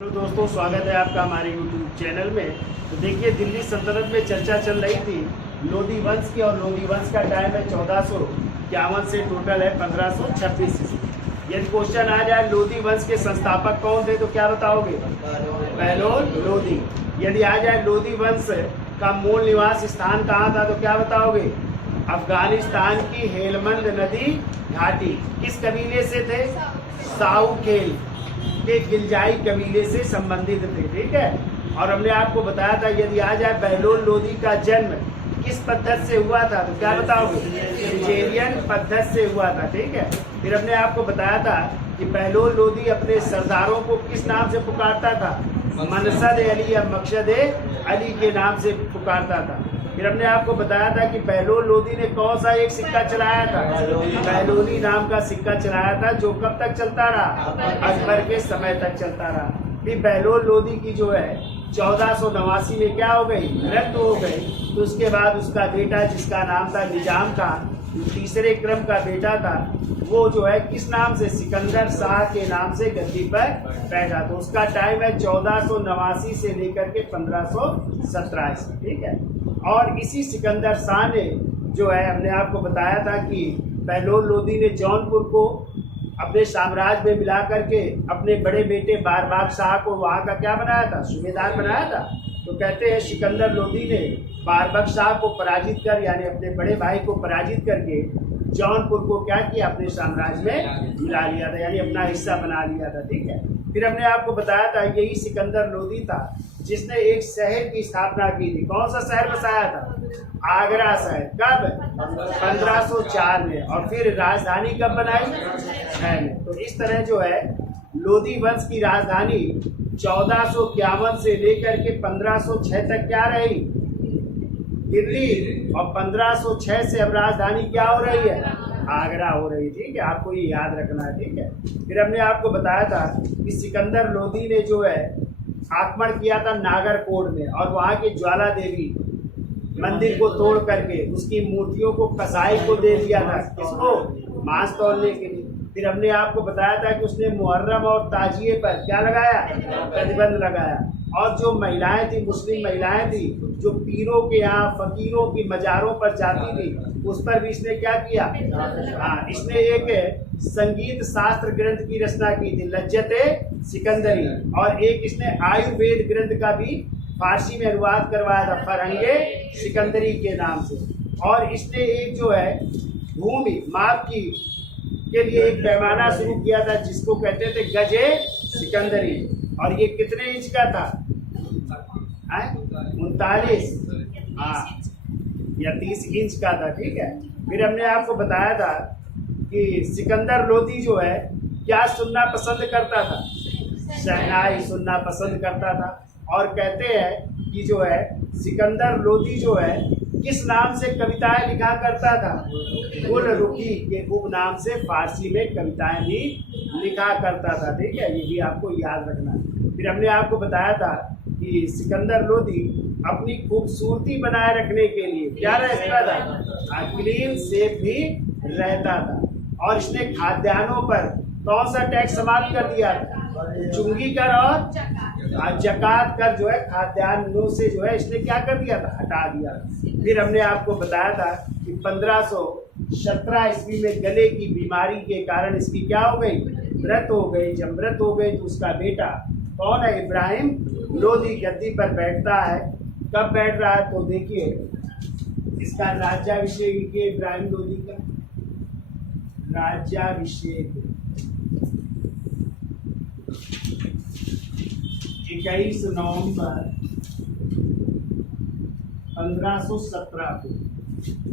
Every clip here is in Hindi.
हेलो दोस्तों, स्वागत है आपका हमारे YouTube चैनल में। तो देखिए, दिल्ली सल्तनत में चर्चा चल रही थी लोधी वंश की, और लोधी वंश का टाइम है 1451 से टोटल है 1526 ईस्वी। यदि क्वेश्चन आ जाए लोधी वंश के संस्थापक कौन थे तो क्या बताओगे? बहलोल लोधी। यदि आ जाए लोधी वंश का मूल निवास स्थान कहाँ था तो क्या बताओगे? अफगानिस्तान की हेलमंद नदी घाटी। किस कबीले से थे? साउखेल के गिलजाई कबीले से संबंधित थे। ठीक है। और हमने आपको बताया था यदि आ जाए बहलोल लोधी का जन्म किस पद्धति से हुआ था तो क्या बताओगे? सिजेरियन पद्धति से हुआ था। ठीक है। फिर हमने आपको बताया था कि बहलोल लोधी अपने सरदारों को किस नाम से पुकारता था? मनसद अली या मकसद अली के नाम से पुकारता था। फिर हमने आपको बताया था कि बहलोल लोधी ने कौन सा एक सिक्का चलाया था? बहलोली नाम का सिक्का चलाया था, जो कब तक चलता रहा? अकबर के समय तक चलता रहा। फिर बहलोल लोधी की जो है 1489 में क्या हो गई? मृत्यु हो गई। तो उसके बाद उसका बेटा, जिसका नाम था निजाम खान, तीसरे क्रम का बेटा था, वो जो है किस नाम से? सिकंदर शाह के नाम से गद्दी पर बैठा। तो उसका टाइम है 1489 से लेकर के 1517। ठीक है। और इसी सिकंदर शाह ने जो है, हमने आपको बताया था कि बहलोल लोधी ने जौनपुर को अपने साम्राज्य में मिला करके अपने बड़े बेटे बारबाग शाह को वहाँ का क्या बनाया था? सूबेदार बनाया था। तो कहते हैं सिकंदर लोधी ने बारबाग शाह को पराजित कर, यानी अपने बड़े भाई को पराजित करके जौनपुर को क्या किया? अपने साम्राज्य में मिला लिया था, यानी अपना हिस्सा बना लिया था। ठीक है। फिर हमने आपको बताया था यही सिकंदर लोधी था जिसने एक शहर की स्थापना की थी। कौन सा शहर बसाया था? आगरा शहर। कब? 1504 में। और फिर राजधानी कब बनाई? 6 में। तो इस तरह जो है लोधी वंश की राजधानी 1451 से लेकर के 1506 तक क्या रही? दिल्ली। और 1506 से अब राजधानी क्या हो रही है? आगरा हो रही। ठीक है। आपको ये याद रखना है। ठीक है। फिर हमने आपको बताया था कि सिकंदर लोधी ने जो है आक्रमण किया था नागरकोट में, और वहाँ के ज्वाला देवी मंदिर को तोड़ करके उसकी मूर्तियों को कसाई को दे दिया था। किसको? मांस तौलने के लिए। फिर हमने आपको बताया था कि उसने मुहर्रम और ताजिए पर क्या लगाया? प्रतिबंध लगाया। और जो महिलाएं थी, मुस्लिम महिलाएं थी, जो पीरों के यहाँ, फकीरों की मजारों पर जाती थी, उस पर भी इसने क्या किया? हाँ, इसने एक संगीत शास्त्र ग्रंथ की रचना की थी, लज्जते सिकंदरी। और एक इसने आयुर्वेद ग्रंथ का भी फारसी में अनुवाद करवाया था, फरहंगे सिकंदरी के नाम से। और इसने एक जो है भूमि माप की के लिए एक पैमाना शुरू किया था, जिसको कहते थे गजे सिकंदरी। और ये कितने इंच का था? 39 या 30 इंच का था। ठीक है। फिर हमने आपको बताया था कि सिकंदर लोधी जो है क्या सुनना पसंद करता था? शहनाई सुनना पसंद करता था। और कहते हैं कि जो है सिकंदर लोधी जो है किस नाम से कविताएं लिखा करता था? गुल रुखी के उपनाम से फारसी में कविताएं भी लिखा करता था। ठीक है। ये भी आपको याद रखना है। फिर हमने आपको बताया था कि सिकंदर लोधी अपनी खूबसूरती बनाए रखने के लिए क्या रहता था? क्लीन सेफ भी रहता था। और इसने खाद्यान्नों पर कौन सा टैक्स समाप्त कर दिया था? चुंगी कर और जकात कर जो है खाद्यान्नों से जो है इसने क्या कर दिया था? हटा दिया। फिर हमने आपको बताया था कि 1517 ईस्वी में गले की बीमारी के कारण इसकी क्या हो गई? मृत्यु हो गई। जब मृत्यु हो गई तो उसका बेटा कौन है? इब्राहिम लोधी गद्दी पर बैठता है। कब बैठ रहा है तो देखिए, इसका राज्याभिषेक के इब्राहिम लोधी का राज्याभिषेक 21 नवंबर 1517 को।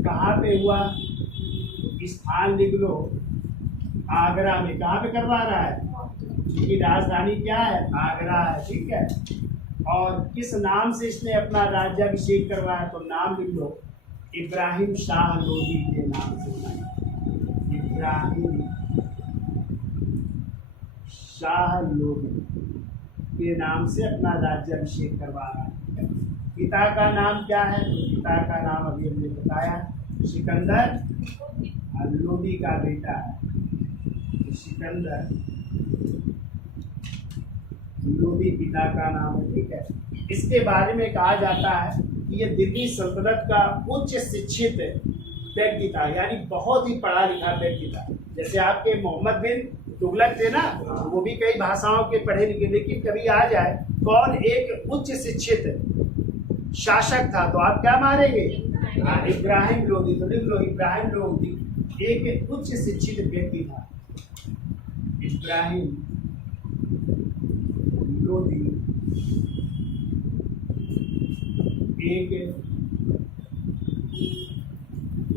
कहाँ पे हुआ? स्थान लिख लो, आगरा में। कहाँ पे करवा रहा है? क्योंकि राजधानी क्या है? आगरा है। ठीक है। और किस नाम से इसने अपना राज्याभिषेक करवाया तो नाम लिख लो, इब्राहिम शाह लोधी के नाम से। इब्राहिम शाह लोधी के नाम से अपना राज्याभिषेक करवा रहा है। पिता का नाम क्या है? तो पिता का नाम अभी हमने बताया, सिकंदर लोधी का बेटा है। सिकंदर लोधी पिता का नाम है, ठीक है। इसके बारे में कहा जाता है कि ये दिल्ली सल्तनत का उच्च शिक्षित व्यक्ति था, यानी बहुत ही पढ़ा लिखा व्यक्ति था। जैसे आपके मोहम्मद बिन तुगलक थे ना, वो भी कई भाषाओं के पढ़े लिखे, लेकिन कभी आ जाए कौन एक उच्च शिक्षित शासक था तो आप क्या मारेंगे? इब्राहिम लोधी। तो लिख लो, इब्राहिम लोधी एक उच्च शिक्षित व्यक्ति था। इब्राहिम लोधी एक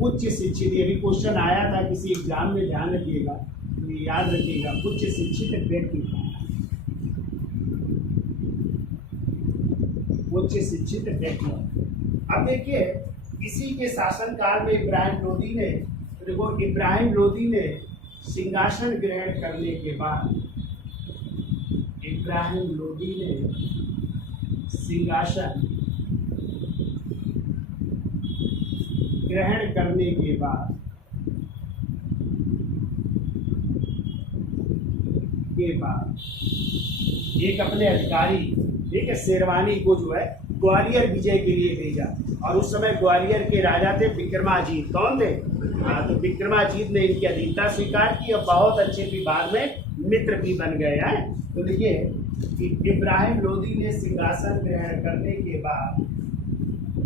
उच्च शिक्षित, ये भी क्वेश्चन आया था किसी एग्जाम में, ध्यान रखिएगा, तो याद रखिएगा, उच्च शिक्षित व्यक्ति था, उच्च शिक्षित व्यक्ति। अब देखिए इसी के शासनकाल में इब्राहिम लोधी ने, देखो इब्राहिम लोधी ने सिंहासन ग्रहण करने के बाद, इब्राहिम लोधी ने सिंहासन ग्रहण करने के बाद एक अपने अधिकारी, ठीक है, शेरवानी को जो है ग्वालियर विजय के लिए भेजा। और उस समय ग्वालियर के राजा थे विक्रमाजीत। कौन थे? तो विक्रमाजीत ने इनकी अधीनता स्वीकार की और बहुत अच्छे भी बाद में मित्र भी बन गए हैं। तो देखिए कि इब्राहिम लोधी ने सिंहासन ग्रहण करने के बाद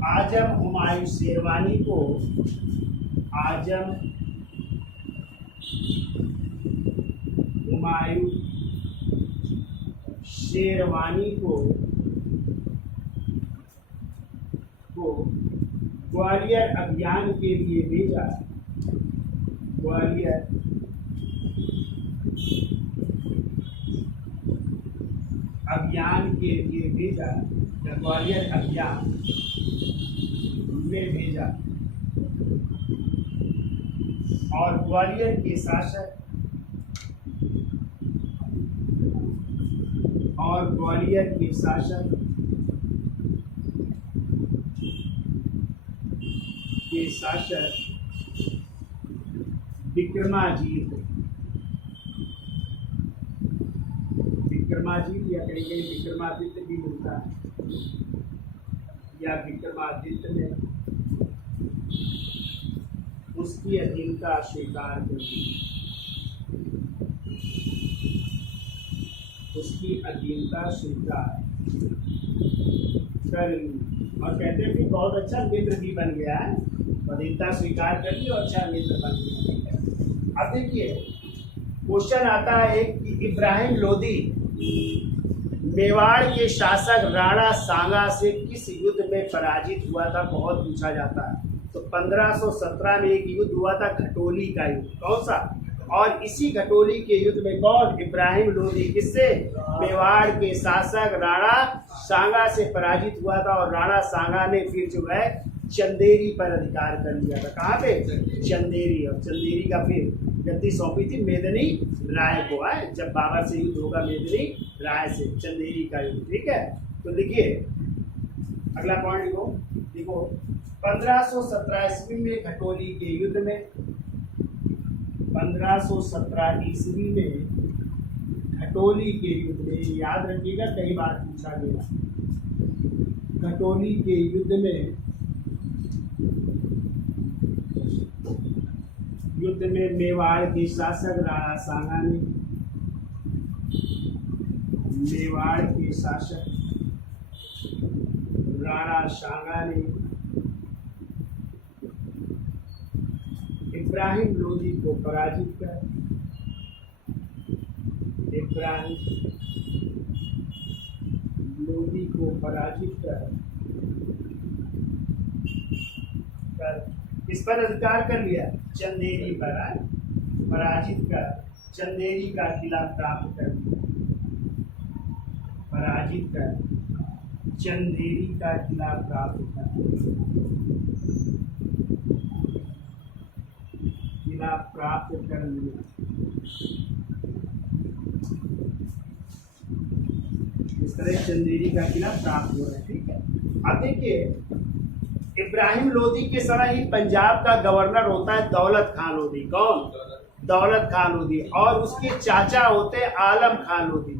आजम हुमायूं शेरवानी को, आजम हुमायूं शेरवानी को ग्वालियर अभियान के लिए भेजा, ग्वालियर अभियान के लिए भेजा, या ग्वालियर अभियान में भेजा। और ग्वालियर के शासक, और ग्वालियर के शासक विक्रमाजीत, या कहीं कहीं विक्रमादित्य भी मिलता है, या विक्रमादित्य ने उसकी अधीनता स्वीकार कर ली, उसकी अधीनता स्वीकार कर ली। और कहते हैं कि बहुत अच्छा मित्र भी बन गया है, अधीनता स्वीकार कर ली और अच्छा मित्र बन गया। अब देखिए क्वेश्चन आता है कि इब्राहिम लोधी मेवाड़ के शासक राणा सांगा से किस युद्ध में पराजित हुआ था, बहुत पूछा जाता है। तो 1517 में एक युद्ध हुआ था, घटोली का युद्ध। कौन सा? और इसी घटोली के युद्ध में कौन? इब्राहिम लोधी किससे? मेवाड़ के शासक राणा सांगा से पराजित हुआ था। और राणा सांगा ने फिर जो है चंदेरी पर अधिकार कर लिया था। कहाँ पे? चंदेरी। और चंदेरी का फिर गद्दी सौंपी थी मेदिनी राय को, है जब बाबर से युद्ध होगा मेदिनी राय से, चंदेरी का युद्ध, ठीक है। तो देखिए अगला पॉइंट देखो 1517 ईस्वी में घटोली के युद्ध में, 1517 ईस्वी में घटोली के युद्ध में, याद रखिएगा कई बार पूछा गया, घटोली के युद्ध में मेवाड़ के शासक राणा सांगा ने, मेवाड़ के शासक राणा सांगा ने इब्राहिम लोधी को पराजित कर, इब्राहिम लोधी को पराजित कर इस पर अधिकार कर लिया, चंदेरी पर पराजित कर चंदेरी का किला प्राप्त कर लिया, पराजित कर चंदेरी का किला प्राप्त कर, किला प्राप्त कर लिया। इस तरह चंदेरी का किला प्राप्त हो रहा है, ठीक है। अब देखिए इब्राहिम लोधी के समय ही पंजाब का गवर्नर होता है दौलत खान लोधी। कौन? दौलत खान लोधी। और उसके चाचा होते हैं आलम खान लोधी।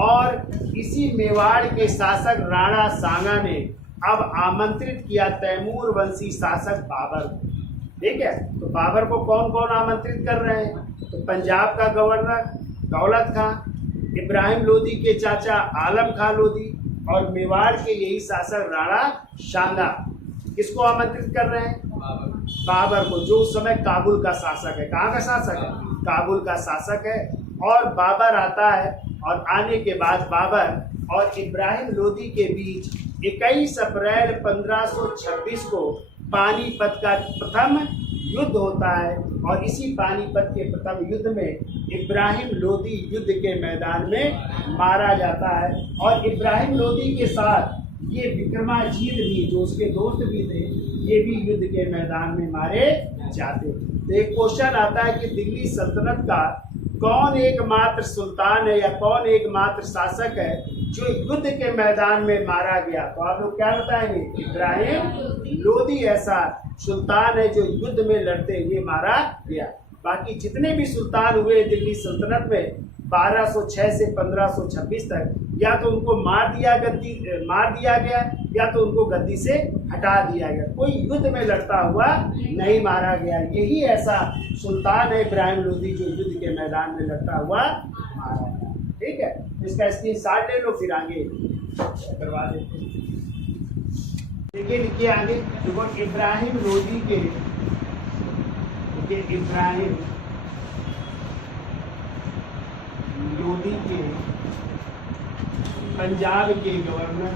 और इसी मेवाड़ के शासक राणा सांगा ने अब आमंत्रित किया तैमूर वंशी शासक बाबर को। ठीक है, तो बाबर को कौन कौन आमंत्रित कर रहे हैं? तो पंजाब का गवर्नर दौलत खां, इब्राहिम लोदी के चाचा आलम खां लोदी और मेवाड़ के यही शासक राणा सांगा। किसको आमंत्रित कर रहे हैं? बाबर को, जो उस समय काबुल का शासक है। कहाँ का शासक है? काबुल का शासक है। और बाबर आता है और आने के बाद बाबर और इब्राहिम लोदी के बीच 21 अप्रैल 1526 को पानीपत का प्रथम युद्ध होता है। और इसी पानीपत के प्रथम युद्ध में इब्राहिम लोदी युद्ध के मैदान में मारा जाता है। और इब्राहिम लोदी के साथ ये विक्रमाजीत भी, जो उसके दोस्त भी थे, ये भी युद्ध के मैदान में मारे जाते। तो एक क्वेश्चन आता है कि दिल्ली सल्तनत का कौन एकमात्र सुल्तान है या कौन एकमात्र शासक है जो युद्ध के मैदान में मारा गया? तो आप लोग क्या बताएंगे? इब्राहिम लोदी ऐसा सुल्तान है जो युद्ध में लड़ते हुए मारा गया। बाकी जितने भी सुल्तान हुए दिल्ली सल्तनत में 1206 से 1526 तक, या तो उनको मार दिया गया या तो उनको गद्दी से हटा दिया गया। कोई युद्ध में लड़ता हुआ नहीं मारा गया। यही ऐसा सुल्तान है इब्राहिम लोदी जो युद्ध के मैदान में लड़ता हुआ मारा गया। ठीक है, इसका स्क्रीनशॉट ले लो, फिर आगे करवा देते हैं। देखिए लिखिए आगे, देखो इब्राहिम लोदी के इब्राहिम लोदी के पंजाब के गवर्नर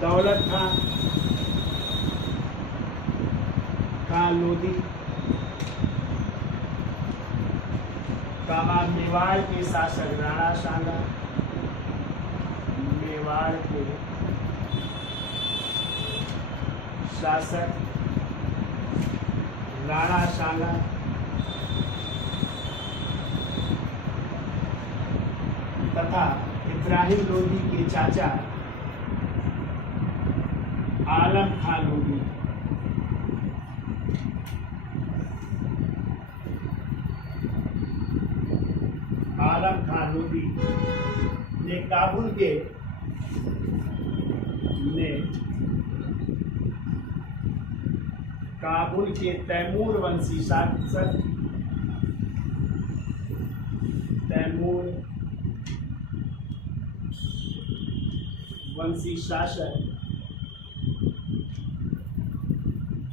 दौलत खां लोदी का मेवाड़ के शासक राणा सांगा, मेवाड़ के शासक राणा सांगा तथा इब्राहिम लोदी के चाचा आलम खां लोदी ने काबुल के तैमूर वंशी शासक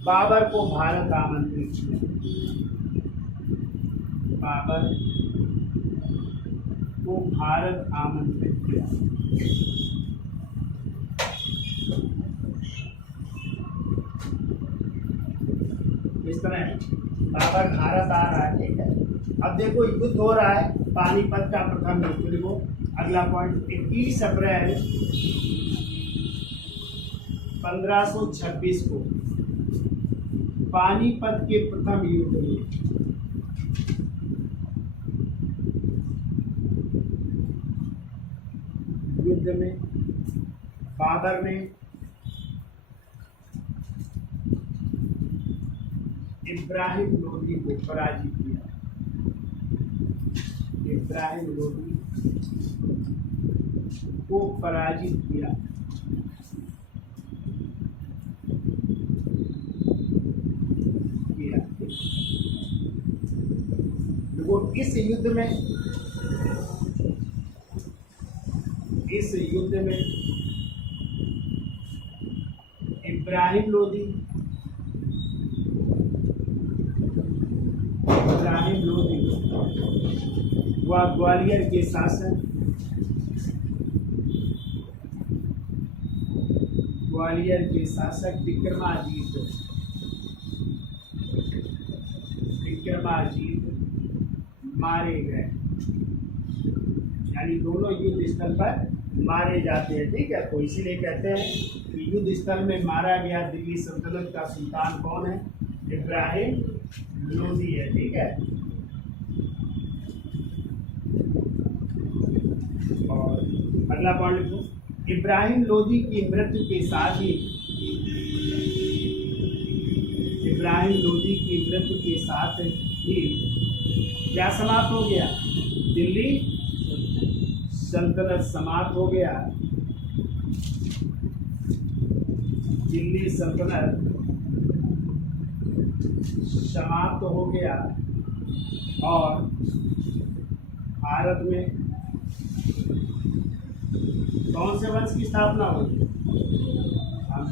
बाबर को भारत आमंत्रित किया। इस तरह बाबर भारत आ रहा है। ठीक है, अब देखो युद्ध हो रहा है, पानीपत का प्रथम युद्ध। देखो अगला पॉइंट, 21 अप्रैल 1526 को पानीपत के प्रथम युद्ध में बाबर ने इब्राहिम लोदी को पराजित किया। देखो इस युद्ध में इब्राहिम लोदी व ग्वालियर के शासक विक्रमाजीत मारे गए। यानी दोनों युद्ध स्थल पर मारे जाते हैं। ठीक है, तो इसीलिए कहते हैं कि युद्ध स्थल में मारा गया दिल्ली सल्तनत का सुल्तान कौन है? इब्राहिम लोदी है। ठीक है, और अगला पॉइंट लिखो, इब्राहिम लोदी की मृत्यु के साथ ही इब्राहिम लोदी की मृत्यु के साथ ही क्या समाप्त हो गया? दिल्ली सल्तनत समाप्त हो गया। दिल्ली सल्तनत समाप्त हो गया और भारत में कौन से वंश की स्थापना हुई?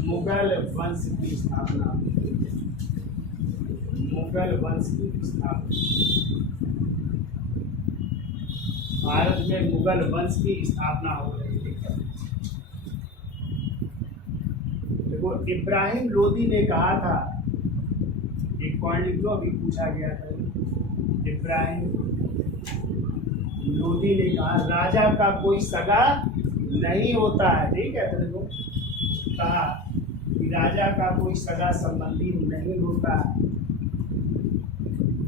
मुगल वंश की स्थापना। मुगल वंश की स्थापना। भारत में मुगल वंश की स्थापना हो रही है। देखो, इब्राहिम लोदी ने कहा था, एक पॉइंट लिख दो, अभी पूछा गया था। इब्राहिम लोदी ने कहा राजा का कोई सगा नहीं होता है। ठीक है, तो देखो कहा कि राजा का कोई सगा संबंधी नहीं होता है।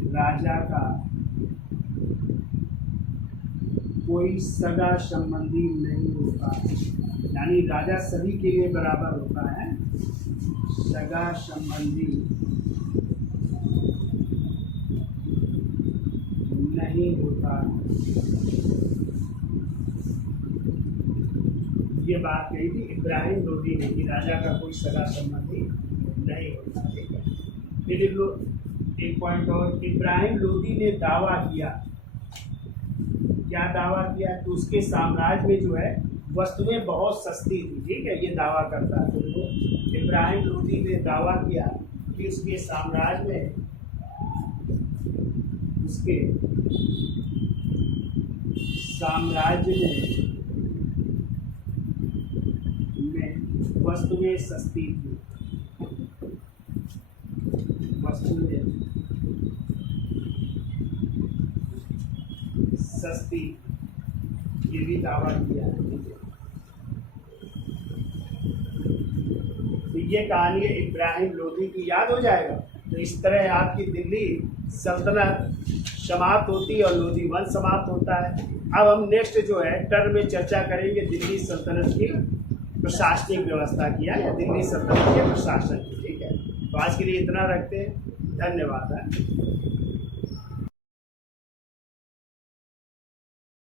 राजा का कोई सगा संबंधी नहीं होता, यानी राजा सभी के लिए बराबर होता है। सगा संबंधी नहीं होता। ये बात कही थी इब्राहिम लोदी ने कि राजा का कोई सगा संबंधी नहीं होता। ठीक है, फिर एक पॉइंट और, इब्राहिम लोदी ने दावा किया। क्या दावा किया? कि उसके साम्राज्य में जो है वस्तुएं बहुत सस्ती थी। ठीक है, ये दावा करता है। तो इब्राहिम लोदी ने दावा किया कि उसके साम्राज्य में वस्तुएं सस्ती थी। वस्तुएं सस्ती, ये भी दावा किया है। तो ये कहानी है इब्राहिम लोदी की, याद हो जाएगा। तो इस तरह आपकी दिल्ली सल्तनत समाप्त होती है और लोदी वंश समाप्त होता है। अब हम नेक्स्ट जो है टर्म में चर्चा करेंगे दिल्ली सल्तनत की प्रशासनिक व्यवस्था किया या दिल्ली सल्तनत के प्रशासन की। ठीक है, तो आज के लिए इतना रखते हैं। धन्यवाद।